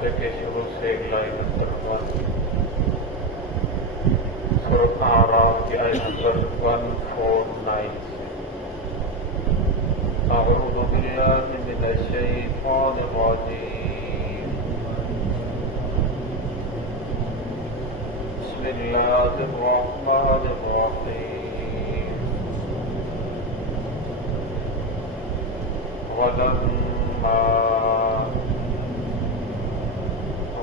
درسے کے شروع سے لائن نمبر 1 سورۃ اعراف کی آیت نمبر 149 سے اعوذ باللہ من الشیطان الرجیم بسم اللہ الرحمن الرحیم ولما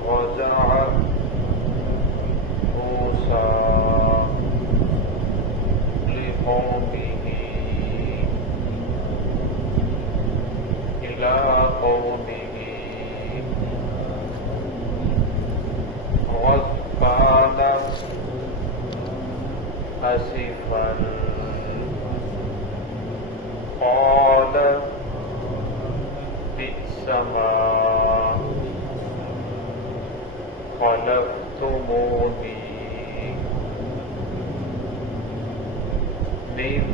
رجع موسى لقومه إلى قومه غضبان آسفا قال بئس ما خلفتموني من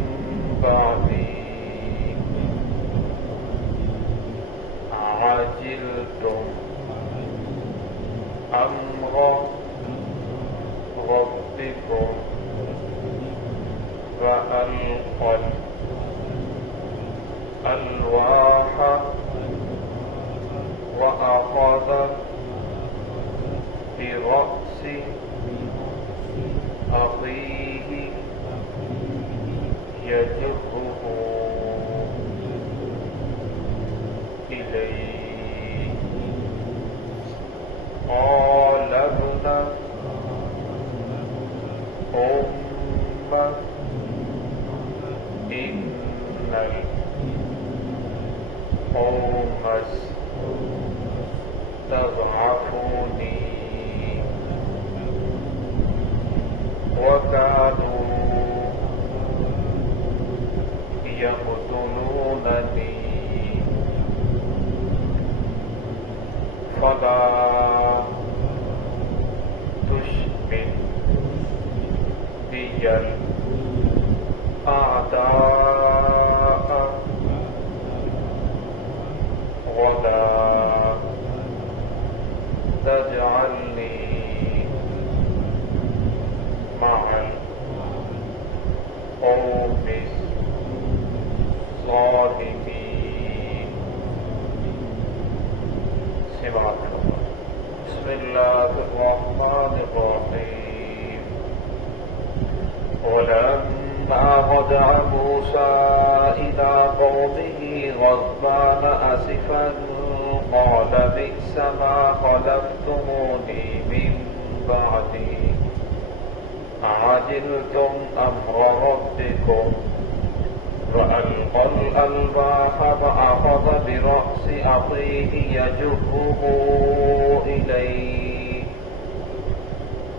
بعدي عجلتم أمر ربكم فألقى الألواح وأخذ برأس أخيه يجره إليه قال ابن أم إن القوم استضعفوني وكانوا يقتلونني فلا تشمت بي الأعداء ولا تجعلني مع القوم الظالمين. بسم الله الرحمن الرحيم ولما رجع موسى إلى قومه غضبان آسفا قال بئس ما خلفتموني من بعدي عجلتم أمر ربكم وألقى الألواح وأخذ برأس أخيه يجره إليه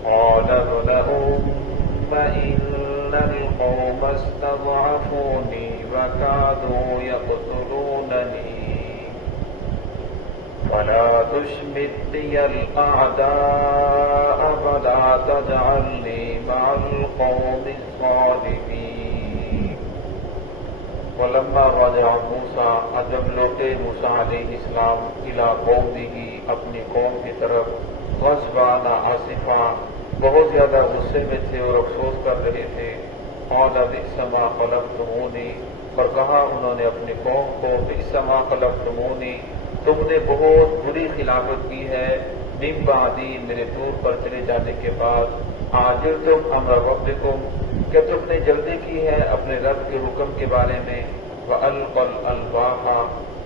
قال ابن أم إن القوم استضعفوني وكانوا يقتلونني فلا تشمت بي الأعداء ولا تجعلني مع القوم الظالمين. ولما رجع موسیٰ جب لوٹے موسیٰ علیہ السلام الى قومه اپنی قوم کی طرف غضبان آسفا بہت زیادہ غصے میں تھے اور افسوس کر رہے تھے. قال بئس ما خلفتمونی اور کہا انہوں نے اپنی قوم کو بئس ما خلفتمونی تم نے بہت بری خلافت کی ہے من بعدی میرے دور پر چلے جانے کے بعد عاجلتم امر ربکم کہ تم نے جلدی کی ہے اپنے رب کے حکم کے بارے میں وَأَلْقَى الْأَلْوَاحَ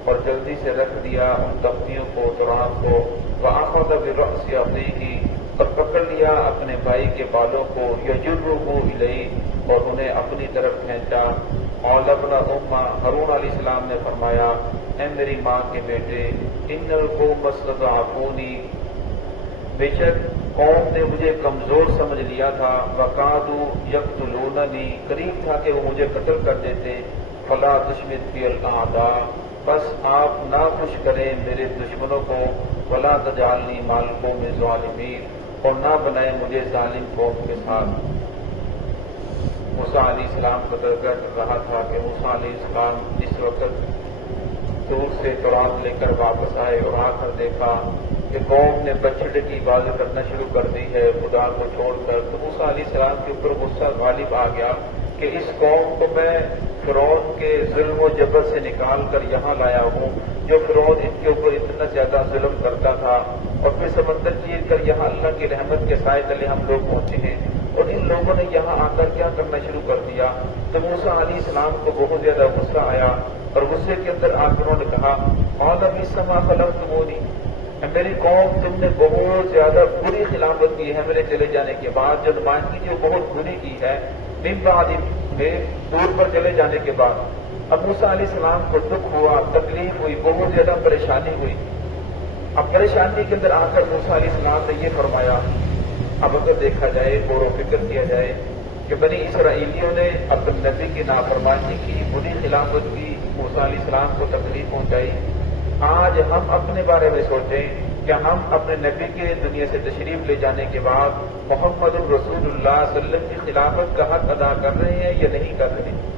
اور جلدی سے رکھ دیا ان تختیوں کو تورات کو وَأَخَذَ بِرَأْسِ أَخِيهِ اور پکڑ لیا اپنے بھائی کے بالوں کو يَجُرُّهُ إِلَيْهِ اور انہیں اپنی طرف کھینچا. قال ابن أم ہارون علیہ السلام نے فرمایا اے میری ماں کے بیٹے إِنَّ الْقَوْمَ اسْتَضْعَفُونِي بے شک قوم نے مجھے کمزور سمجھ لیا تھا. وَكَادُوا يَقْتُلُونَنِي قریب تھا کہ وہ مجھے قتل کر دیتے. فَلَا تُشْمِتْ بِي الْأَعْدَاءَ بس آپ نہ خوش کریں میرے دشمنوں کو. وَلَا تَجْعَلْنِي مَعَ الْقَوْمِ الظَّالِمِينَ اور نہ بنائے مجھے ظالم قوم کے ساتھ. موسیٰ علیہ السلام کا درگاہ کر رہا تھا کہ موسیٰ علیہ السلام اس وقت دور سے تورات لے کر واپس آئے اور آ کر دیکھا کہ قوم نے بچڑے کی عبادت کرنا شروع کر دی ہے خدا کو چھوڑ کر، تو موسیٰ علیہ السلام کے اوپر غصہ غالب آ گیا کہ اس قوم کو میں فرعون کے ظلم و جبر سے نکال کر یہاں لایا ہوں، جو فرعون ان کے اوپر اتنا زیادہ ظلم کرتا تھا، اور پھر سمندر چیر کر یہاں اللہ کی رحمت کے سائے تلے ہم لوگ پہنچے ہیں، اور ان لوگوں نے یہاں آ کر کیا کرنا شروع کر دیا۔ تو موسیٰ علیہ السلام کو بہت زیادہ غصہ آیا، اور غصے کے اندر آ کر انہوں نے کہا قال بئس ما خلقتمونی، میری قوم تم نے بہت زیادہ بری خلافت کی ہے میرے چلے جانے کے بعد، جو نمائندگی جو بہت بری کی ہے من بعد میں دور پر چلے جانے کے بعد۔ اب موسیٰ علیہ السلام کو دکھ ہوا، تکلیف ہوئی، بہت زیادہ پریشانی ہوئی۔ اب پریشانی کے اندر آ کر موسیٰ علیہ السلام نے یہ فرمایا، اب اگر دیکھا جائے غور و فکر کیا جائے کہ بنی اسرائیلیوں نے اپنے نبی کی نافرمانی کی، بری خلافت کی، موسیٰ علیہ السلام کو تکلیف پہنچائی۔ آج ہم اپنے بارے میں سوچیں کہ ہم اپنے نبی کے دنیا سے تشریف لے جانے کے بعد محمد الرسول اللہ صلی اللہ علیہ وسلم کی خلافت کا حق ادا کر رہے ہیں یا نہیں کر رہے ہیں۔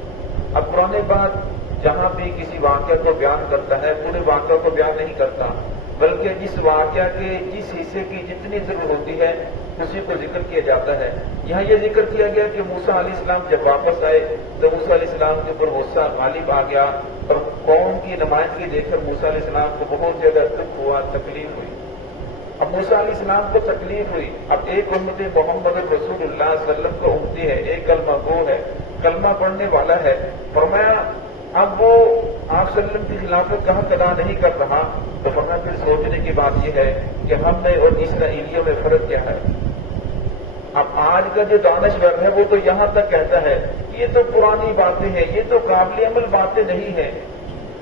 اب قرآن بات جہاں بھی کسی واقعہ کو بیان کرتا ہے پورے واقعہ کو بیان نہیں کرتا، بلکہ جس واقعہ کے جس حصے کی جتنی ضرورت ہوتی ہے اسی کو ذکر کیا جاتا ہے۔ یہاں یہ ذکر کیا گیا کہ موسیٰ علیہ السلام جب واپس آئے تو موسیٰ علیہ السلام کے اوپر غصہ غالب آ گیا، اور قوم کی نمائندگی دیکھ کر موسیٰ علیہ السلام کو بہت زیادہ دکھ ہوا، تکلیف ہوئی۔ اب موسیٰ علیہ السلام کو تکلیف ہوئی، اب ایک امت محمد رسول اللہ صلی اللہ علیہ وسلم کو امتی ہے، ایک کلمہ گو ہے، کلمہ پڑھنے والا ہے، فرمایا اب وہ آپ صلی اللہ علیہ وسلم کی خلافت کا حق ادا نہیں کر رہا، تو فرمایا پھر سوچنے کی بات یہ ہے کہ ہم میں اور اسرائیلیوں میں فرق کیا ہے۔ اب آج کا جو دانشور ہے وہ تو یہاں تک کہتا ہے یہ تو پرانی باتیں ہیں، یہ تو قابل عمل باتیں نہیں ہیں۔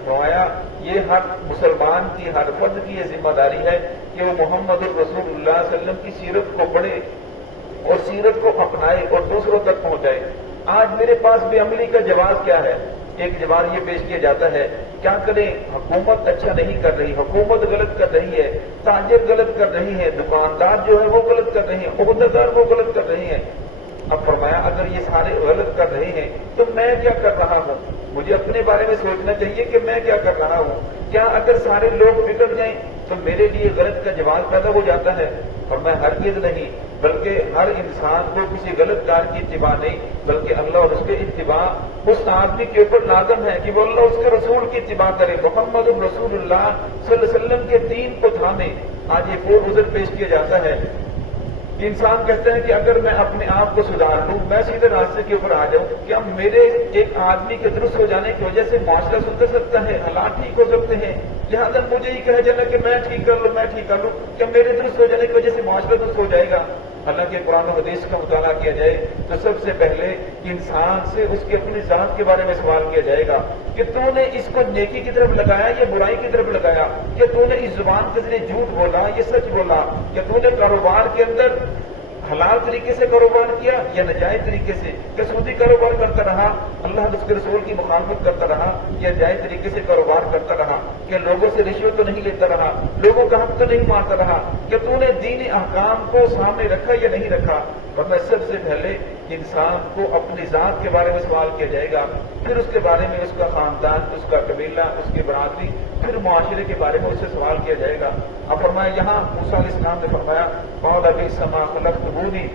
فرمایا یہ ہر مسلمان کی، ہر فرد کی یہ ذمہ داری ہے کہ وہ محمد الرسول اللہ صلی اللہ علیہ وسلم کی سیرت کو پڑھے اور سیرت کو اپنائے اور دوسروں تک پہنچائے۔ آج میرے پاس بے عملی کا جواز کیا ہے؟ ایک جواز یہ پیش کیا جاتا ہے کیا کریں، حکومت اچھا نہیں کر رہی، حکومت غلط کر رہی ہے، تاجر غلط کر رہی ہے، دکاندار جو ہے وہ غلط کر رہے ہیں، عہدیدار وہ غلط کر رہے ہیں۔ اب فرمایا اگر یہ سارے غلط کر رہے ہیں تو میں کیا کر رہا ہوں؟ مجھے اپنے بارے میں سوچنا چاہیے کہ میں کیا کر رہا ہوں۔ کیا اگر سارے لوگ بگڑ جائیں تو میرے لیے غلط کا جواز پیدا ہو جاتا ہے؟ اور میں ہرگز نہیں، بلکہ ہر انسان کو کسی غلط کار کی اتباع نہیں، بلکہ اللہ اور اس کے اتباع اس آدمی کے اوپر لازم ہے کہ وہ اللہ اس کے رسول کی اتباع کرے، محمد رسول اللہ صلی اللہ علیہ وسلم کے دین کو تھامے۔ آج یہ پور عذر پیش کیا جاتا ہے کہ انسان کہتا ہے کہ اگر میں اپنے آپ کو سدھار لوں، میں سیدھے راستے کے اوپر آ جاؤں، کیا میرے ایک آدمی کے درست ہو جانے کی وجہ سے معاشرہ سدھر سکتا ہے، حالات ٹھیک ہو سکتے ہیں؟ لہٰذا مجھے یہ کہا جانا کہ میں ٹھیک کر لوں، میں ٹھیک کر لوں، کیا میرے درست ہو جانے کی وجہ سے معاشرہ درست ہو جائے گا؟ حالانکہ قرآن و حدیث کا مطالعہ کیا جائے تو سب سے پہلے انسان سے اس کی اپنی ذات کے بارے میں سوال کیا جائے گا کہ تو نے اس کو نیکی کی طرف لگایا یا برائی کی طرف لگایا؟ کہ تو نے اس زبان کے ذریعے جھوٹ بولا یا سچ بولا؟ کہ تو نے کاروبار کے اندر حلال طریقے سے کاروبار کیا یا ناجائز طریقے سے؟ کہ سودی کاروبار کرتا رہا، اللہ اور اس کے رسول کی مخالفت کرتا رہا، یا جائز طریقے سے کاروبار کرتا رہا؟ کہ لوگوں سے رشوت تو نہیں لیتا رہا، لوگوں کا حق تو نہیں مارتا رہا؟ کہ تو نے دینی احکام کو سامنے رکھا یا نہیں رکھا؟ اور میں سب سے پہلے انسان کو اپنی ذات کے بارے میں سوال کیا جائے گا، پھر اس کے بارے میں اس کا خاندان، اس کا قبیلہ، اس کی برادری، پھر معاشرے کے بارے میں اس سے سوال کیا جائے گا۔ اب فرمایا یہاں موسیٰ علیہ السلام نے فرمایا قال بئس ما خلقتمونی،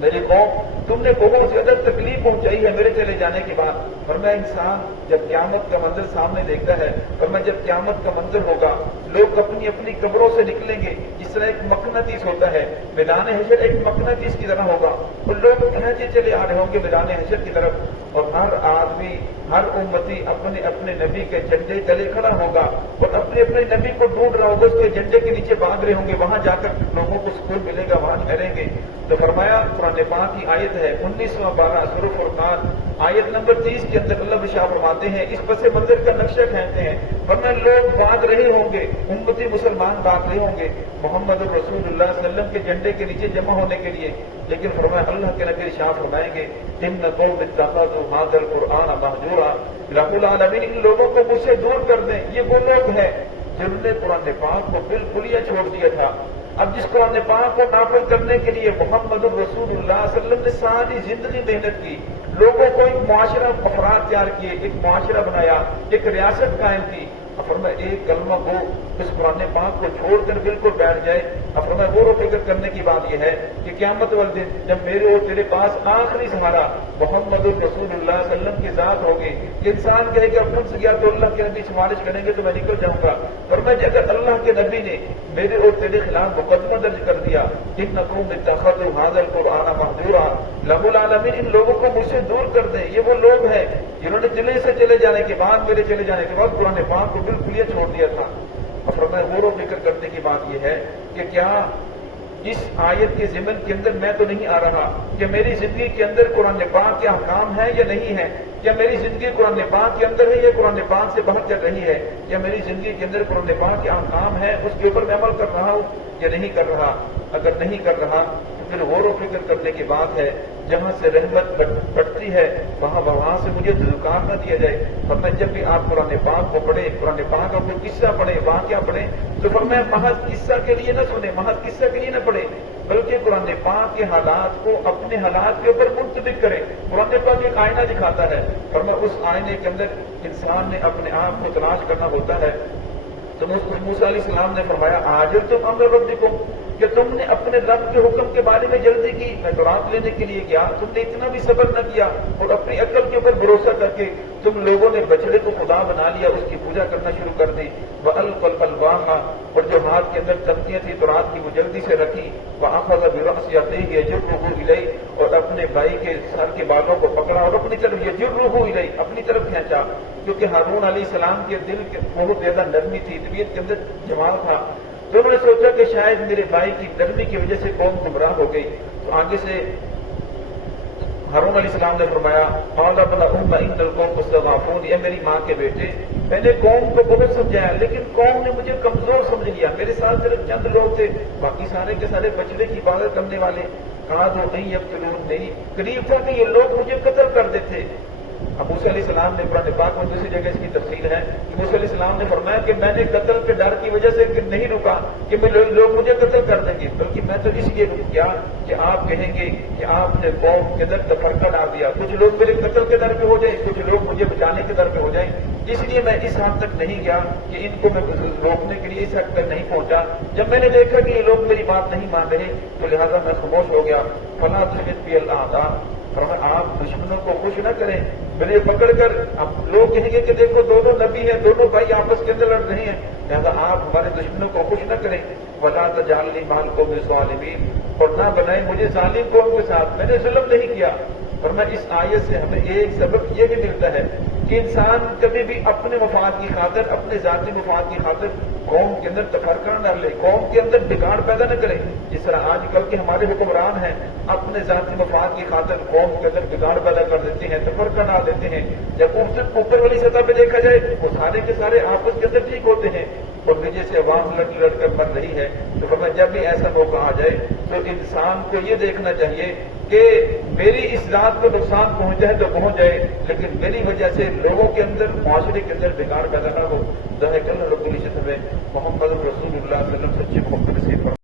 میری قوم تم نے بہت زیادہ تکلیف پہنچائی ہے میرے چلے جانے کے بعد۔ فرمایا انسان جب قیامت کا منظر سامنے دیکھتا ہے، فرمایا جب قیامت کا منظر ہوگا لوگ اپنی اپنی قبروں سے نکلیں گے، جس طرح ایک مقناطیس ہوتا ہے، میدان حشر ایک مقناطیس کی طرح ہوگا، تو لوگ کھینچے چلے آ رہے ہوں گے میدان حشر کی طرف، اور ہر آدمی، ہر امتی اپنے اپنے نبی کے جھنڈے تلے کھڑا ہوگا اور اپنے اپنے نبی کو ڈھونڈ رہا ہوگا، اس کے جھنڈے کے نیچے باندھ رہے ہوں گے، وہاں جا کر لوگوں کو سکون ملے گا، وہاں ٹھہریں گے۔ تو فرمایا قرآن پاک کی آیت ہے 19واں پارہ سورہ فرقان آیت نمبر 30 کے اندر اللہ بشار فرماتے ہیں، اس پس منظر کا نقشہ کھینچتے ہیں، فرمایا لوگ باندھ رہے ہوں گے، امتی مسلمان باندھ رہے ہوں گے محمد الرسول اللہ صلی اللہ علیہ وسلم کے جھنڈے کے نیچے جمع ہونے کے لیے، لیکن فرمایا اللہ کے نبی ارشاد فرمائیں گے ان قوم اتخذوا ھذا القرآن مہجورا، رب العالمین ان لوگوں کو مجھ سے دور کر دیں۔ یہ وہ لوگ ہیں جنہوں نے قرآن پاک کو بالکل چھوڑ دیا تھا۔ اب جس قرآن پاک کو نافذ کرنے کے لیے محمد الرسول اللہ صلی اللہ علیہ وسلم نے ساری زندگی محنت کی، لوگوں کو ایک معاشرہ افراد تیار کیے، ایک معاشرہ بنایا، ایک ریاست قائم کی، اب فرمایا ایک کلمہ وہ اس قرآن پاک کو چھوڑ کر بالکل بیٹھ جائے. اب فرمایا غور و فکر کرنے کی بات یہ ہے کہ قیامت والے دن جب میرے اور تیرے پاس آخری سہارا محمد الرسول اللہ صلی اللہ علیہ وسلم کی ذات ہوگی, انسان کہے کہ اب سے گیا تو اللہ کے نبی سفارش کریں گے تو میں نکل جاؤں گا. فرمایا اگر اللہ کے نبی نے میرے اور تیرے خلاف مقدمہ درج کر دیا, انکم اتخذوا ھذا القرآن مہجورا, رب العالمین ان لوگوں کو مجھ سے دور کر دیں. یہ وہ لوگ ہیں جنہوں نے دل سے چلے جانے کے بعد, میرے چلے جانے کے بعد قرآن پاک کو بالکل یہ چھوڑ دیا تھا. اور فرمایا غور و فکر کرنے کی بات یہ ہے کہ کیا اس آیت کے ضمن کے اندر میں تو نہیں آ رہا کہ میری زندگی کے اندر قرآن پاک کے احکام ہے یا نہیں ہے, کیا میری زندگی قرآن پاک کے اندر ہے یا قرآن پاک سے باہر چل رہی ہے, یا میری زندگی کے اندر قرآن پاک کے احکام ہے اس کے اوپر میں عمل کر رہا ہوں یا نہیں کر رہا. اگر نہیں کر رہا تو پھر غور و فکر کرنے کی بات ہے, جہاں سے رحمت بڑھتی ہے وہاں سے مجھے دھلکار نہ دیا جائے. فرمایا جب بھی آپ قرآن پاک کو پڑھیں, قرآن پاک کا کوئی قصہ پڑھیں, واقعہ پڑھیں, تو فرمایا محض قصہ کے لیے نہ سنیں, محض قصہ کے لیے نہ پڑھیں, بلکہ قرآن پاک کے حالات کو اپنے حالات کے اوپر منطبق کریں. قرآن پاک ایک آئینہ دکھاتا ہے, فرمایا اس آئینے کے اندر انسان نے اپنے آپ کو تلاش کرنا ہوتا ہے. تو موسیٰ علیہ السلام نے فرمایا عاجلتم امر ربکم, کہ تم نے اپنے رب کے حکم کے بارے میں جلدی کی, میں تورات لینے کے لیے گیا, تم نے اتنا بھی صبر نہ کیا اور اپنی عقل کے اوپر بھروسہ کر کے تم لوگوں نے بچڑے کو خدا بنا لیا, اس کی پوجا کرنا شروع کر دی. وَأَلْقَى الْأَلْوَاحَ, اور جو ہاتھ کے اندر تختیاں تھی تورات کی وہ جلدی سے رکھی. وَأَخَذَ بِرَأْسِ يَدَيْهِ يَجُرُّهُ إِلَيْهِ, اور اپنے بھائی کے سر کے بالوں کو پکڑا اور اپنی طرف يَجُرُّهُ إِلَيْهِ, اپنی طرف کھینچا, کیونکہ ہارون علیہ السلام کے دل کے بہت زیادہ نرمی تھی, طبیعت کے اندر جمال تھا. تو انہوں نے سوچا کہ شاید میرے بھائی کی نرمی کی وجہ سے قوم گمراہ ہو گئی. تو آگے سے ہارون علیہ السلام نے فرمایا قال ابن ام ان القوم مستضعفون, یہ میری ماں کے بیٹے, میں نے قوم کو بہت سمجھایا لیکن قوم نے مجھے کمزور سمجھ لیا, میرے ساتھ صرف چند لوگ تھے, باقی سارے کے سارے بچڑے کی عبادت کرنے والے. کہا تو نہیں اب نہیں, قریب تھا کہ یہ لوگ مجھے قتل کر دیتے. اب موسیٰ علیہ السلام نے قرآن پاک میں دوسری جگہ اس کی تفصیل ہے کہ موسیٰ علیہ السلام نے فرمایا کہ میں نے قتل کے ڈر کی وجہ سے نہیں رکا کہ لوگ مجھے قتل کر دیں گے, بلکہ میں تو اس لیے رک گیا کہ آپ کہیں گے کہ آپ نے قوم کے اندر تفرقہ ڈال دیا, کچھ لوگ میرے قتل کے در پہ ہو جائیں, کچھ لوگ مجھے بچانے کے در پہ ہو جائیں. اس لیے میں اس حد تک نہیں گیا کہ ان کو میں روکنے کے لیے اس حد تک نہیں پہنچا. جب میں نے دیکھا کہ یہ لوگ میری بات نہیں مان رہے تو لہذا میں خاموش ہو گیا. فلا تحمد بی الاعداء, آپ دشمنوں کو خوش نہ کریں میرے پکڑ کر. اب لوگ کہیں گے کہ دیکھو دونوں نبی ہیں, دونوں بھائی آپس کے اندر لڑ رہے ہیں, لہٰذا آپ ہمارے دشمنوں کو خوش نہ کریں. ولا تجعلنی مع القوم الظالمین, اور نہ بنائیں مجھے ظالم قوم کے ساتھ, میں نے ظلم نہیں کیا. ورنہ اس آیت سے ہمیں ایک سبق یہ بھی ملتا ہے کہ انسان کبھی بھی اپنے مفاد کی خاطر, اپنے ذاتی مفاد کی خاطر قوم کے اندر تفرقہ نہ لے, قوم کے اندر بگاڑ پیدا نہ کرے. جس طرح آج کل کے ہمارے حکمران ہیں اپنے ذاتی مفاد کی خاطر قوم کے اندر بگاڑ پیدا کر دیتے ہیں, تفرقہ ڈال دیتے ہیں. جب اوپر والی سطح پہ دیکھا جائے وہ سارے کے سارے آپس کے اندر ٹھیک ہوتے ہیں اور وجہ سے عوام لڑ کر مر رہی ہے. تو فرمایا جب بھی ایسا موقع آ جائے تو انسان کو یہ دیکھنا چاہیے کہ میری اس ذات کو نقصان پہنچا ہے تو پہنچ جائے, لیکن میری وجہ سے لوگوں کے اندر, معاشرے کے اندر بگاڑ پیدا نہ ہو. دعائے کہ اللہ رب العزت ہمیں محمد رسول اللہ صلی اللہ علیہ وسلم سچی محبت نصیب فرمائے.